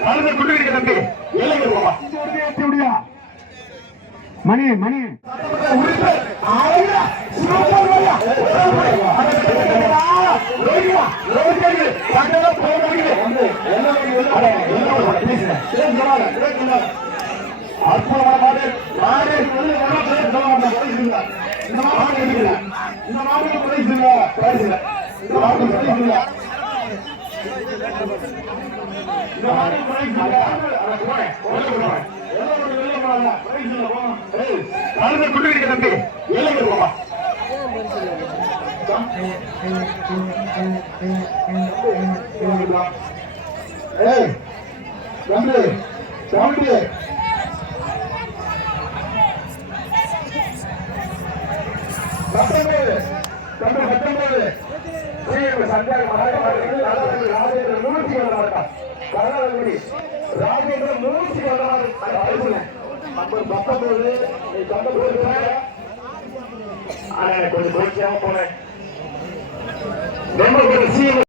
கழுதை குண்டு கிடைக்க தம்பி பாப்பா எட்டி விடியா மணி மணி கழுதை குண்டு கிடைக்க தம்பி இளைஞர் பாப்பா ஏய் தம்பி தம்பி பத்தொன்பது தம்பி பத்தொன்பது ராஜேந்திர மூர்த்தி பத்தொன்பது பத்தொன்பது ஆனா எனக்கு கொஞ்சம் போனேன்